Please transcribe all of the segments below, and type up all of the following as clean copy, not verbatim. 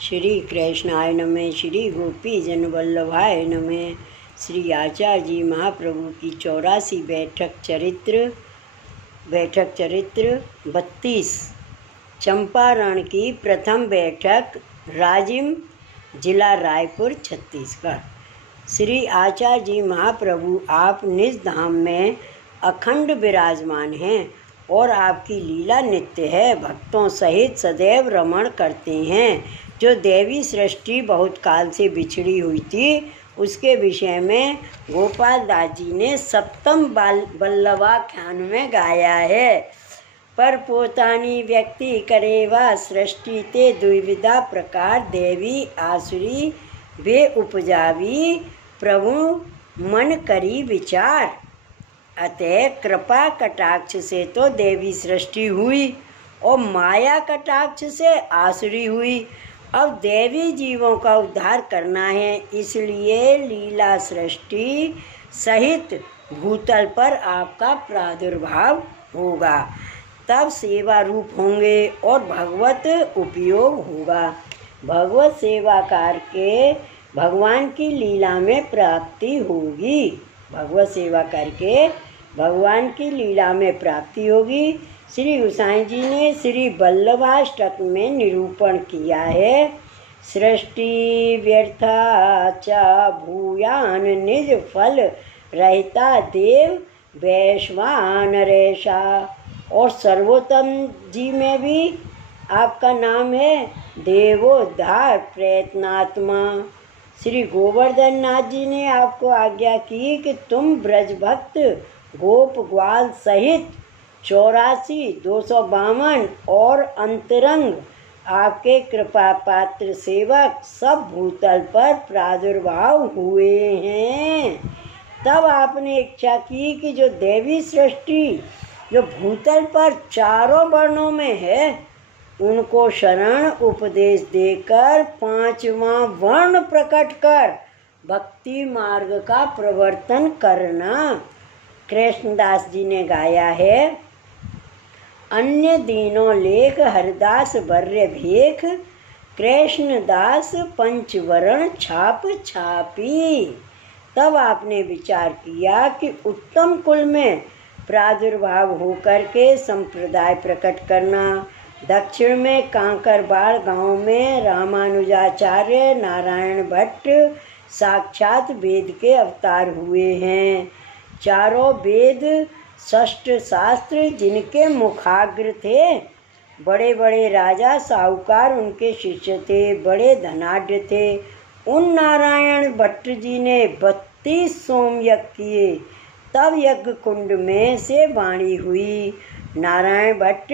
श्री कृष्णाय नमः। श्री गोपी जन वल्लभाय नमः। श्री आचार्य जी महाप्रभु की 84 बैठक चरित्र 32। चंपारण की प्रथम बैठक राजिम, जिला रायपुर, छत्तीसगढ़। श्री आचार्य जी महाप्रभु आप निज धाम में अखंड विराजमान हैं और आपकी लीला नित्य है। भक्तों सहित सदैव रमण करते हैं। जो देवी सृष्टि बहुत काल से बिछड़ी हुई थी उसके विषय में गोपाल दास जी ने सप्तम बल्लवाख्यान में गाया है। पर पोतानी व्यक्ति करेवा सृष्टि ते द्विविधा प्रकार देवी आसुरी वे उपजावी प्रभु मन करी विचार। अतः कृपा कटाक्ष से तो देवी सृष्टि हुई और माया कटाक्ष से आसुरी हुई। अब देवी जीवों का उद्धार करना है, इसलिए लीला सृष्टि सहित भूतल पर आपका प्रादुर्भाव होगा। तब सेवा रूप होंगे और भगवत उपयोग होगा। भगवत सेवा करके भगवान की लीला में प्राप्ति होगी। भगवत सेवा करके भगवान की लीला में प्राप्ति होगी। श्री गोसाई जी ने श्री वल्लभाष्टक में निरूपण किया है। सृष्टि व्यर्था च भूयान निज फल रहता देव वैश्वानरेशा। और सर्वोत्तम जी में भी आपका नाम है देवोद्धार प्रयत्नात्मा। श्री गोवर्धन नाथ जी ने आपको आज्ञा की कि तुम ब्रजभक्त गोप ग्वाल सहित 84 252 और अंतरंग आपके कृपा पात्र सेवक सब भूतल पर प्रादुर्भाव हुए हैं। तब आपने इच्छा की कि जो देवी सृष्टि जो भूतल पर चारों वर्णों में है उनको शरण उपदेश देकर 5वां वर्ण प्रकट कर भक्ति मार्ग का प्रवर्तन करना। कृष्णदास जी ने गाया है। अन्य दीनों लेख हरिदास वर्य भेख कृष्णदास पंचवरण छाप छापी। तब आपने विचार किया कि उत्तम कुल में प्रादुर्भाव होकर के संप्रदाय प्रकट करना। दक्षिण में कांकरबाड़ गांव में रामानुजाचार्य नारायण भट्ट साक्षात वेद के अवतार हुए हैं। चारों वेद षष्ठ शास्त्र जिनके मुखाग्र थे, बड़े बड़े राजा साहूकार उनके शिष्य थे, बड़े धनाढ्य थे। उन नारायण भट्ट जी ने 32 सोम यज्ञ किए। तब यज्ञ कुंड में से वाणी हुई, नारायण भट्ट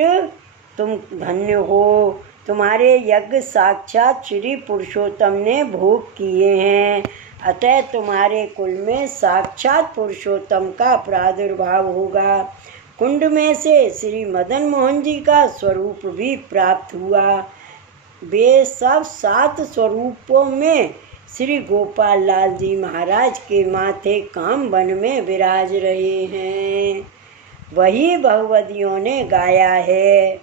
तुम धन्य हो, तुम्हारे यज्ञ साक्षात श्री पुरुषोत्तम ने भोग किए हैं। अतः तुम्हारे कुल में साक्षात पुरुषोत्तम का प्रादुर्भाव होगा। कुंड में से श्री मदन मोहन जी का स्वरूप भी प्राप्त हुआ। वे सब 7 स्वरूपों में श्री गोपाल लाल जी महाराज के माथे काम वन में विराज रहे हैं। वही भगवदियों ने गाया है।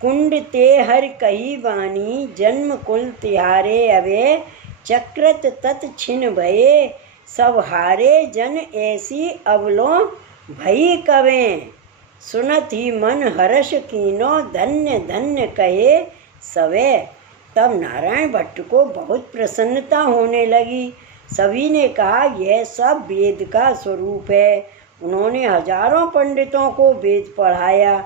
कुंड ते हर कही वाणी जन्म कुल तिहारे अवे चक्रत तत् छिन भये सब हारे जन ऐसी अवलो भई कवें सुनत ही मन हर्ष कीनो धन्य धन्य कहे सवे। तब नारायण भट्ट को बहुत प्रसन्नता होने लगी। सभी ने कहा यह सब वेद का स्वरूप है। उन्होंने हजारों पंडितों को वेद पढ़ाया।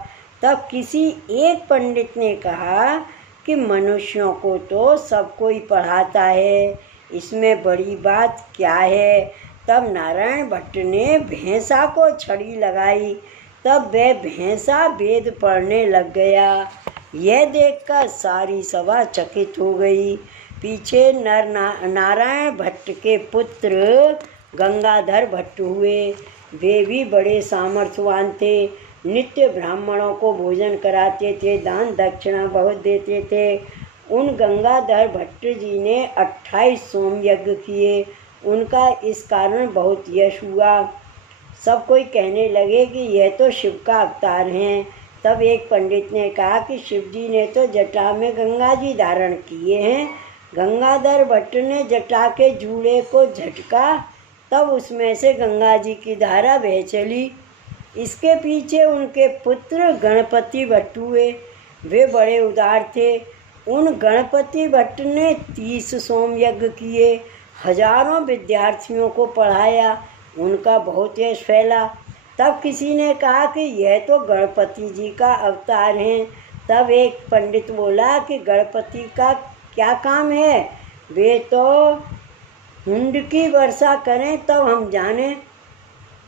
तब किसी एक पंडित ने कहा कि मनुष्यों को तो सब कोई पढ़ाता है, इसमें बड़ी बात क्या है। तब नारायण भट्ट ने भैंसा को छड़ी लगाई। तब वह भैंसा वेद पढ़ने लग गया। यह देखकर सारी सभा चकित हो गई। पीछे नारायण भट्ट के पुत्र गंगाधर भट्ट हुए। वे भी बड़े सामर्थ्यवान थे। नित्य ब्राह्मणों को भोजन कराते थे, दान दक्षिणा बहुत देते थे। उन गंगाधर भट्ट जी ने 28 सोम यज्ञ किए। उनका इस कारण बहुत यश हुआ। सब कोई कहने लगे कि यह तो शिव का अवतार हैं। तब एक पंडित ने कहा कि शिव जी ने तो जटा में गंगा जी धारण किए हैं। गंगाधर भट्ट ने जटा के जूड़े को झटका, तब उसमें से गंगा जी की धारा बह चली। इसके पीछे उनके पुत्र गणपति भट्ट हुए। वे बड़े उदार थे। उन गणपति भट्ट ने 30 सोम यज्ञ किए, हजारों विद्यार्थियों को पढ़ाया, उनका बहुत यश फैला। तब किसी ने कहा कि यह तो गणपति जी का अवतार हैं। तब एक पंडित बोला कि गणपति का क्या काम है, वे तो हुंड की वर्षा करें तब हम जाने।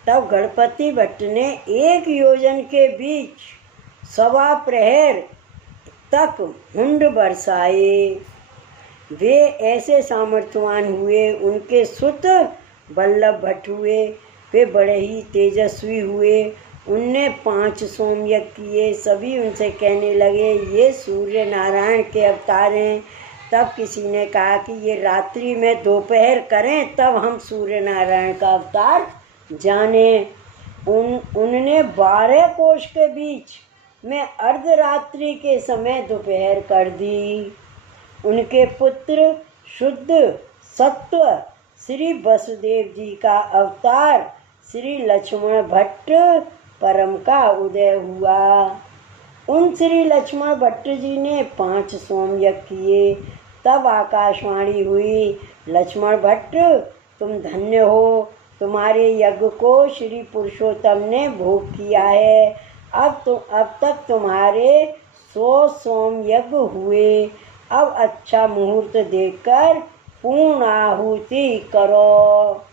तब गणपति भट्ट ने 1 योजन के बीच 1.25 प्रहर तक हुंड बरसाए। वे ऐसे सामर्थ्यवान हुए। उनके सुत वल्लभ भट्ट हुए। वे बड़े ही तेजस्वी हुए। उनने 5 सोम यज्ञ किए। सभी उनसे कहने लगे, ये सूर्य नारायण के अवतार हैं। तब किसी ने कहा कि ये रात्रि में दोपहर करें तब हम सूर्य नारायण का अवतार जाने। उनने 12 कोष के बीच में अर्धरात्रि के समय दोपहर कर दी। उनके पुत्र शुद्ध सत्व श्री वसुदेव जी का अवतार श्री लक्ष्मण भट्ट परम का उदय हुआ। उन श्री लक्ष्मण भट्ट जी ने 5 सोम यज्ञ किए। तब आकाशवाणी हुई, लक्ष्मण भट्ट तुम धन्य हो, तुम्हारे यज्ञ को श्री पुरुषोत्तम ने भोग किया है। अब तक तुम्हारे 100 सोम यज्ञ हुए। अब अच्छा मुहूर्त देखकर पूर्ण आहुति करो।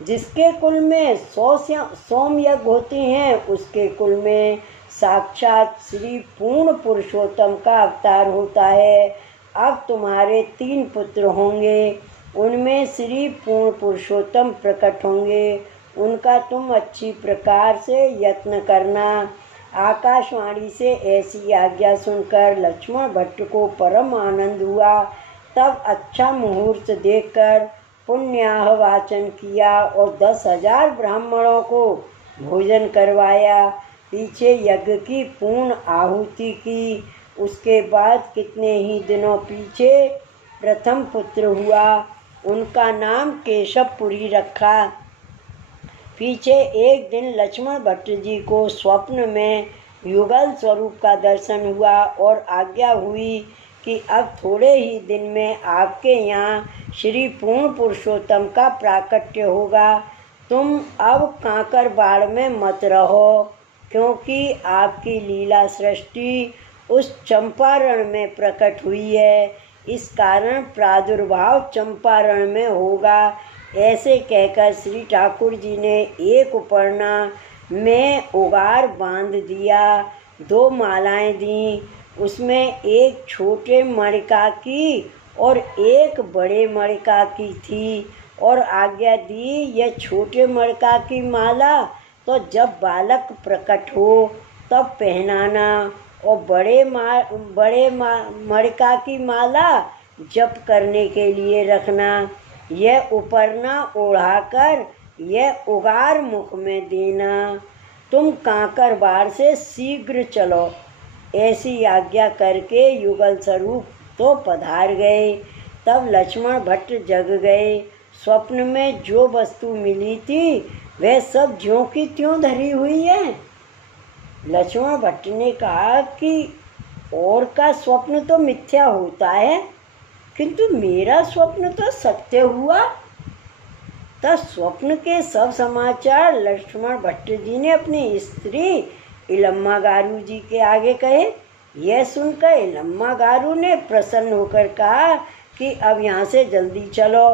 जिसके कुल में 100 सोम यज्ञ होती हैं, उसके कुल में साक्षात श्री पूर्ण पुरुषोत्तम का अवतार होता है। अब तुम्हारे 3 पुत्र होंगे, उनमें श्री पूर्ण पुरुषोत्तम प्रकट होंगे। उनका तुम अच्छी प्रकार से यत्न करना। आकाशवाणी से ऐसी आज्ञा सुनकर लक्ष्मण भट्ट को परम आनंद हुआ। तब अच्छा मुहूर्त देखकर पुण्याह वाचन किया और 10,000 ब्राह्मणों को भोजन करवाया। पीछे यज्ञ की पूर्ण आहुति की। उसके बाद कितने ही दिनों पीछे प्रथम पुत्र हुआ। उनका नाम केशवपुरी रखा। पीछे एक दिन लक्ष्मण भट्ट जी को स्वप्न में युगल स्वरूप का दर्शन हुआ और आज्ञा हुई कि अब थोड़े ही दिन में आपके यहाँ श्री पूर्ण पुरुषोत्तम का प्राकट्य होगा। तुम अब कांकरबाड़ में मत रहो, क्योंकि आपकी लीला सृष्टि उस चंपारण में प्रकट हुई है। इस कारण प्रादुर्भाव चंपारण में होगा। ऐसे कहकर श्री ठाकुर जी ने एक उपर्णा में उगार बांध दिया। 2 मालाएं दी। उसमें एक छोटे मणिका की और एक बड़े मणिका की थी और आज्ञा दी, यह छोटे मणिका की माला तो जब बालक प्रकट हो तब पहनाना और बड़े मणिका की माला जप करने के लिए रखना। यह उपरना ओढ़ाकर यह उगार मुख में देना। तुम कांकरबाड़ से शीघ्र चलो। ऐसी आज्ञा करके युगल स्वरूप तो पधार गए। तब लक्ष्मण भट्ट जग गए। स्वप्न में जो वस्तु मिली थी वह सब ज्यों की त्यों धरी हुई है। लक्ष्मण भट्ट ने कहा कि और का स्वप्न तो मिथ्या होता है, किंतु मेरा स्वप्न तो सत्य हुआ। तब स्वप्न के सब समाचार लक्ष्मण भट्ट जी ने अपनी स्त्री इलम्मा गारू जी के आगे कहे। यह सुनकर इलम्मा गारू ने प्रसन्न होकर कहा कि अब यहाँ से जल्दी चलो।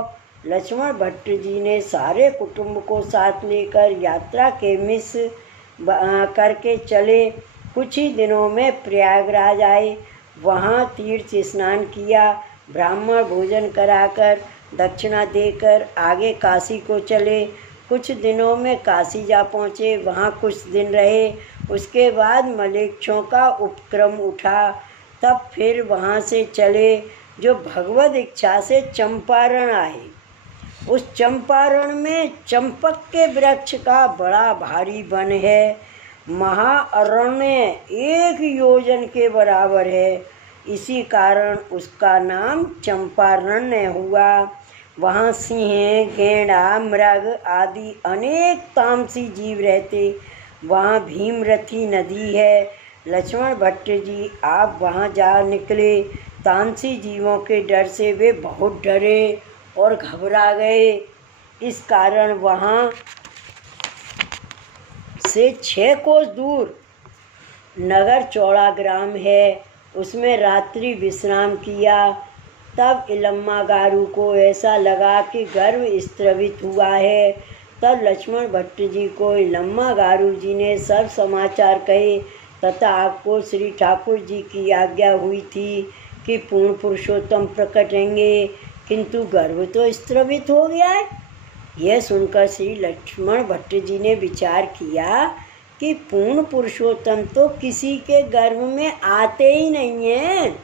लक्ष्मण भट्ट जी ने सारे कुटुंब को साथ लेकर यात्रा के मिस करके चले। कुछ ही दिनों में प्रयागराज आए। वहाँ तीर्थ स्नान किया। ब्राह्मण भोजन कराकर दक्षिणा देकर आगे काशी को चले। कुछ दिनों में काशी जा पहुँचे। वहाँ कुछ दिन रहे। उसके बाद मलेच्छों का उपक्रम उठा। तब फिर वहाँ से चले, जो भगवत इच्छा से चंपारण आए। उस चंपारण में चंपक के वृक्ष का बड़ा भारी वन है। महाअरण्य 1 योजन के बराबर है। इसी कारण उसका नाम चंपारण्य हुआ। वहाँ सिंह, गैंडा, मृग आदि अनेक तामसी जीव रहते। वहाँ भीमरथी नदी है। लक्ष्मण भट्ट जी आप वहाँ जा निकले। तामसी जीवों के डर से वे बहुत डरे और घबरा गए। इस कारण वहाँ से 6 कोस दूर नगर चौड़ा ग्राम है, उसमें रात्रि विश्राम किया। तब इलम्मा गारू को ऐसा लगा कि गर्भ स्त्रवित हुआ है। तब लक्ष्मण भट्ट जी को इलम्मा गारू जी ने सब समाचार कहे तथा आपको श्री ठाकुर जी की आज्ञा हुई थी कि पूर्ण पुरुषोत्तम प्रकटेंगे, किंतु गर्भ तो स्त्रवित हो गया है। यह सुनकर श्री लक्ष्मण भट्ट जी ने विचार किया कि पूर्ण पुरुषोत्तम तो किसी के गर्भ में आते ही नहीं हैं।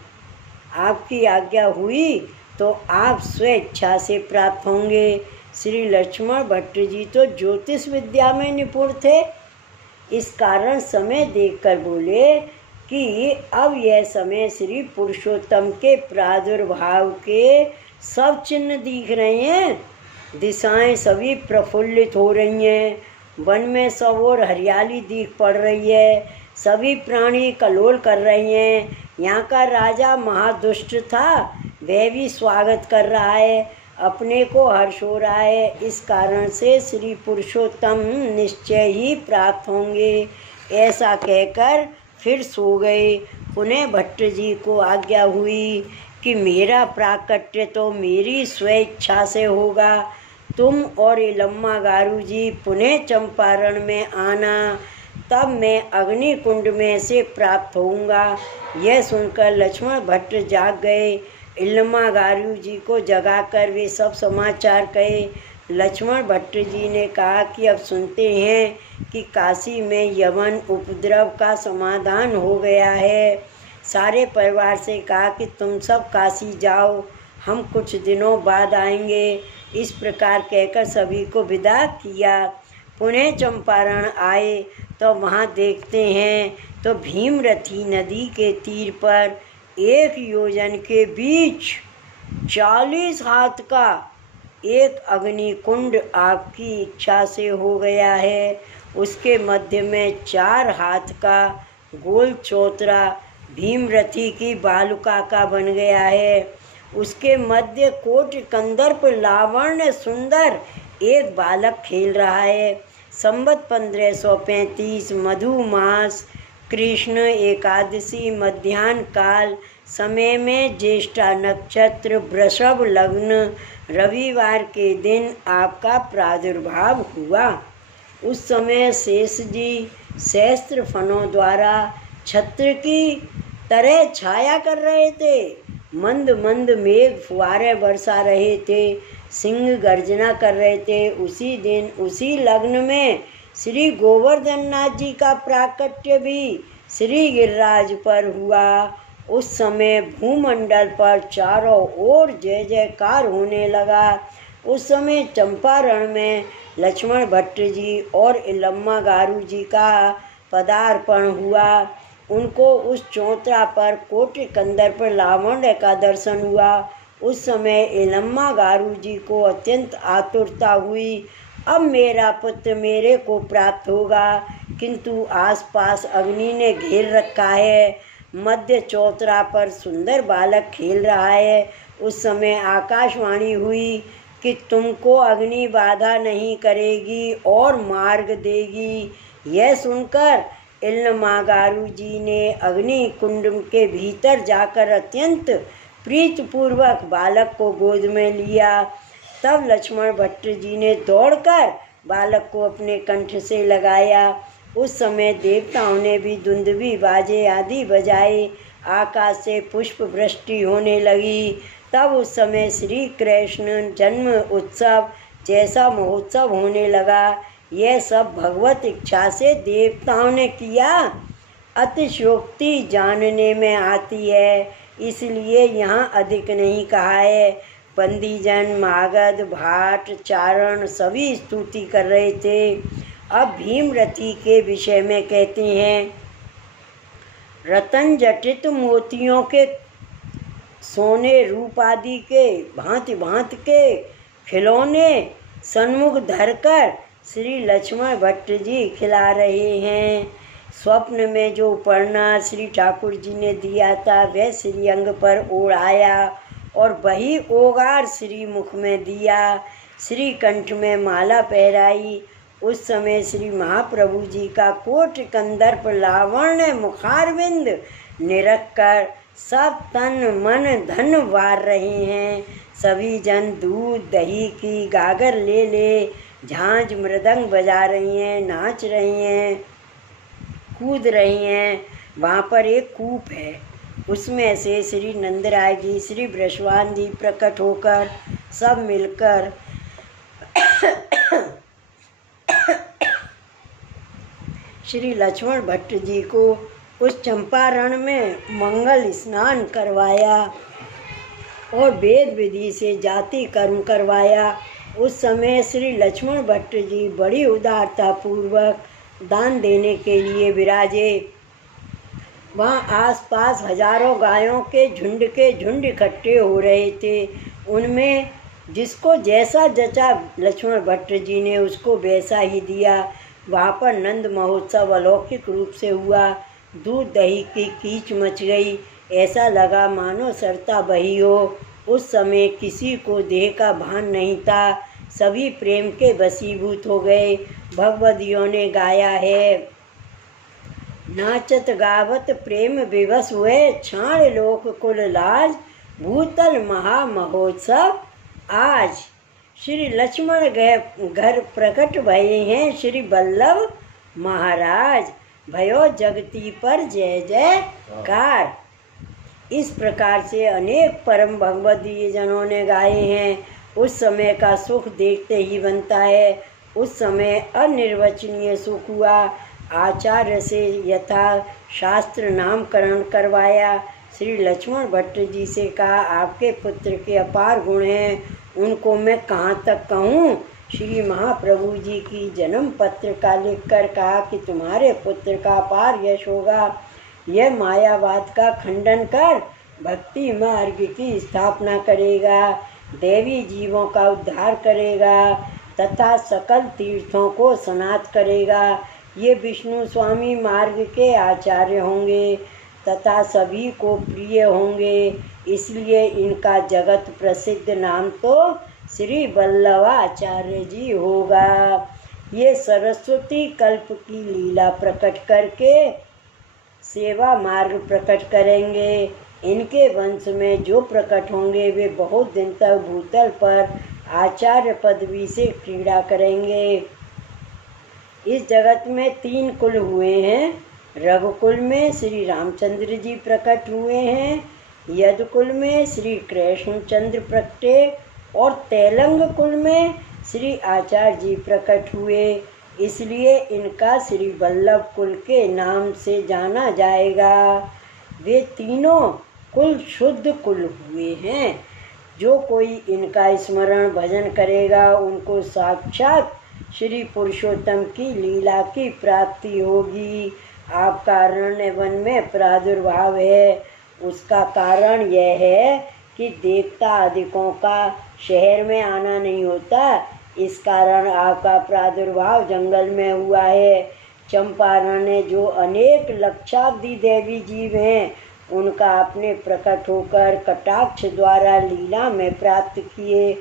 आपकी आज्ञा हुई तो आप स्वेच्छा से प्राप्त होंगे। श्री लक्ष्मण भट्ट जी तो ज्योतिष विद्या में निपुण थे। इस कारण समय देखकर बोले कि अब यह समय श्री पुरुषोत्तम के प्रादुर्भाव के सब चिन्ह दिख रहे हैं। दिशाएं सभी प्रफुल्लित हो रही हैं। वन में सब ओर हरियाली दिख पड़ रही है। सभी प्राणी कलोल कर रहे हैं। यहाँ का राजा महादुष्ट था, वह भी स्वागत कर रहा है। अपने को हर्ष हो रहा है। इस कारण से श्री पुरुषोत्तम निश्चय ही प्राप्त होंगे। ऐसा कहकर फिर सो गए। पुनः भट्ट जी को आज्ञा हुई कि मेरा प्राकट्य तो मेरी स्वेच्छा से होगा। तुम और इलम्मा गारू जी पुनः चंपारण में आना, तब मैं अग्नि कुंड में से प्राप्त होऊंगा। यह सुनकर लक्ष्मण भट्ट जाग गए। इलम्मा गारू जी को जगाकर वे सब समाचार कहे। लक्ष्मण भट्ट जी ने कहा कि अब सुनते हैं कि काशी में यवन उपद्रव का समाधान हो गया है। सारे परिवार से कहा कि तुम सब काशी जाओ, हम कुछ दिनों बाद आएंगे। इस प्रकार कहकर सभी को विदा किया। पुनः चंपारण आए तो वहाँ देखते हैं तो भीमरथी नदी के तीर पर 1 योजन के बीच 40 हाथ का एक अग्नि कुंड आपकी इच्छा से हो गया है। उसके मध्य में 4 हाथ का गोल चौतरा भीमरथी की बालुका का बन गया है। उसके मध्य कोट कंदर्प लावण्य सुंदर एक बालक खेल रहा है। संवत 1535 मधुमास कृष्ण एकादशी मध्याह्न काल समय में ज्येष्ठा नक्षत्र वृषभ लग्न रविवार के दिन आपका प्रादुर्भाव हुआ। उस समय शेष जी सहस्त्र फनों द्वारा छत्र की तरह छाया कर रहे थे। मंद मंद मेघ फुहारे बरसा रहे थे। सिंह गर्जना कर रहे थे। उसी दिन उसी लग्न में श्री गोवर्धन नाथ जी का प्राकट्य भी श्री गिरिराज पर हुआ। उस समय भूमंडल पर चारों ओर जय जयकार होने लगा। उस समय चंपारण में लक्ष्मण भट्ट जी और इलम्मा गारू जी का पदार्पण हुआ। उनको उस चौतरा पर कोटि कंदर पर लावण्य का दर्शन हुआ। उस समय इलम्मा गारू जी को अत्यंत आतुरता हुई, अब मेरा पुत्र मेरे को प्राप्त होगा, किंतु आसपास अग्नि ने घेर रखा है। मध्य चौतरा पर सुंदर बालक खेल रहा है। उस समय आकाशवाणी हुई कि तुमको अग्नि बाधा नहीं करेगी और मार्ग देगी। यह सुनकर इलम्मा गारू जी ने अग्नि कुंड के भीतर जाकर अत्यंत प्रीतिपूर्वक बालक को गोद में लिया। तब लक्ष्मण भट्ट जी ने दौड़कर बालक को अपने कंठ से लगाया। उस समय देवताओं ने भी दुंदुभी बाजे आदि बजाए। आकाश से पुष्प वृष्टि होने लगी। तब उस समय श्री कृष्ण जन्म उत्सव जैसा महोत्सव होने लगा। यह सब भगवत इच्छा से देवताओं ने किया। अतिशयोक्ति जानने में आती है, इसलिए यहाँ अधिक नहीं कहा है। बंदीजन, मागध, भाट, चारण सभी स्तुति कर रहे थे। अब भीमरथी के विषय में कहते हैं, रतन जटित मोतियों के, सोने रूप आदि के भांति भांति के खिलौने सन्मुख धरकर श्री लक्ष्मण भट्ट जी खिला रहे हैं। स्वप्न में जो उपरना श्री ठाकुर जी ने दिया था वह श्री अंग पर ओढ़ाया और वही ओगार श्री मुख में दिया। श्री कंठ में माला पहराई। उस समय श्री महाप्रभु जी का कोट कंदर्प लावण्य मुखारविंद निरख कर सब तन मन धन वार रहे हैं। सभी जन दूध दही की गागर ले ले झांझ मृदंग बजा रही हैं, नाच रही हैं, कूद रही हैं। वहाँ पर एक कूप है, उसमें से श्री नंदराय जी, श्री ब्रजवान जी प्रकट होकर सब मिलकर श्री लक्ष्मण भट्ट जी को उस चंपारण में मंगल स्नान करवाया और वेद विधि से जाति कर्म करवाया। उस समय श्री लक्ष्मण भट्ट जी बड़ी उदारता पूर्वक दान देने के लिए विराजे। वहाँ आसपास हजारों गायों के झुंड इकट्ठे हो रहे थे। उनमें जिसको जैसा जचा लक्ष्मण भट्ट जी ने उसको वैसा ही दिया। वहाँ पर नंद महोत्सव अलौकिक रूप से हुआ। दूध दही की कीच मच गई, ऐसा लगा मानो सरता बही हो। उस समय किसी को देह का भान नहीं था, सभी प्रेम के वशीभूत हो गए। भगवदियों ने गाया है, नाचत गावत प्रेम विवश हुए, छाण लोक कुल लाज, भूतल महा महोत्सव आज। श्री लक्ष्मण घर प्रकट भये हैं श्री वल्लभ महाराज, भयो जगती पर जय जयकार। इस प्रकार से अनेक परम भगवदीय जनों ने गाए हैं। उस समय का सुख देखते ही बनता है। उस समय अनिर्वचनीय सुख हुआ। आचार्य से यथा शास्त्र नामकरण करवाया। श्री लक्ष्मण भट्ट जी से कहा, आपके पुत्र के अपार गुण हैं, उनको मैं कहाँ तक कहूँ। श्री महाप्रभु जी की जन्म पत्र का लिखकर कहा कि तुम्हारे पुत्र का अपार यश होगा। यह मायावाद का खंडन कर भक्ति मार्ग की स्थापना करेगा, देवी जीवों का उद्धार करेगा तथा सकल तीर्थों को सनात करेगा। ये विष्णु स्वामी मार्ग के आचार्य होंगे तथा सभी को प्रिय होंगे। इसलिए इनका जगत प्रसिद्ध नाम तो श्री वल्लभाचार्य जी होगा। ये सरस्वती कल्प की लीला प्रकट करके सेवा मार्ग प्रकट करेंगे। इनके वंश में जो प्रकट होंगे वे बहुत दिन तक भूतल पर आचार्य पदवी से क्रीड़ा करेंगे। इस जगत में 3 कुल हुए हैं। रघुकुल में श्री रामचंद्र जी प्रकट हुए हैं, यदुकुल में श्री कृष्णचंद्र प्रकटे और तेलंग कुल में श्री आचार्य जी प्रकट हुए। इसलिए इनका श्री वल्लभ कुल के नाम से जाना जाएगा। वे तीनों कुल शुद्ध कुल हुए हैं। जो कोई इनका स्मरण भजन करेगा उनको साक्षात श्री पुरुषोत्तम की लीला की प्राप्ति होगी। आपका अरण्य वन में प्रादुर्भाव है, उसका कारण यह है कि देवता आदिकों का शहर में आना नहीं होता। इस कारण आपका प्रादुर्भाव जंगल में हुआ है। चंपारण ने जो अनेक लक्षाब्दी देवी जीव हैं उनका आपने प्रकट होकर कटाक्ष द्वारा लीला में प्राप्त किए।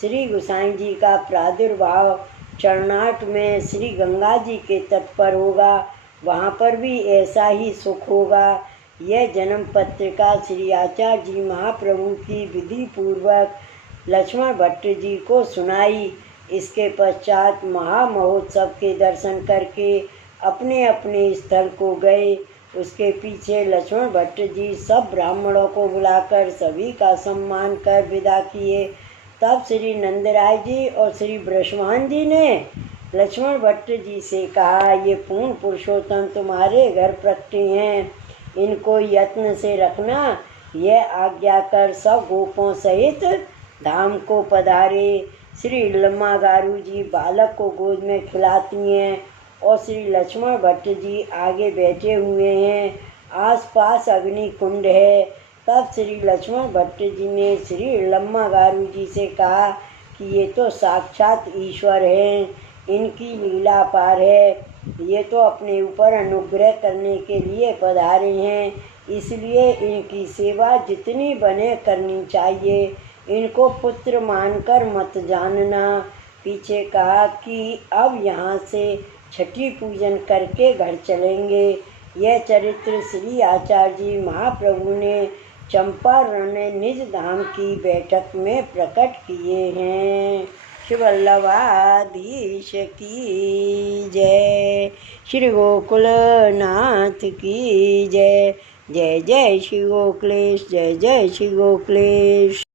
श्री गोसाई जी का प्रादुर्भाव चरनाट में श्री गंगा जी के तट पर होगा, वहाँ पर भी ऐसा ही सुख होगा। यह जन्म पत्रिका श्री आचार्य जी महाप्रभु की विधि पूर्वक लक्ष्मण भट्ट जी को सुनाई। इसके पश्चात महामहोत्सव के दर्शन करके अपने अपने स्थल को गए। उसके पीछे लक्ष्मण भट्ट जी सब ब्राह्मणों को बुलाकर सभी का सम्मान कर विदा किए। तब श्री नंदराय जी और श्री ब्रजवान जी ने लक्ष्मण भट्ट जी से कहा, ये पूर्ण पुरुषोत्तम तुम्हारे घर प्रकटे हैं, इनको यत्न से रखना। यह आज्ञा कर सब गोपों सहित धाम को पधारे। श्री लम्मा गारू जी बालक को गोद में खिलाती हैं और श्री लक्ष्मण भट्ट जी आगे बैठे हुए हैं। आसपास अग्नि कुंड है। तब श्री लक्ष्मण भट्ट जी ने श्री लम्मागारू जी से कहा कि ये तो साक्षात ईश्वर हैं, इनकी लीला पार है। ये तो अपने ऊपर अनुग्रह करने के लिए पधारे हैं, इसलिए इनकी सेवा जितनी बने करनी चाहिए। इनको पुत्र मानकर मत जानना। पीछे कहा कि अब यहाँ से छठी पूजन करके घर चलेंगे। यह चरित्र श्री आचार्य जी महाप्रभु ने चंपारण निज धाम की बैठक में प्रकट किए हैं। श्री वल्लभाधीश की जय। श्री गोकुलनाथ की जय। जय जय श्री गोकुलेश, जय जय श्री गोकुलेश।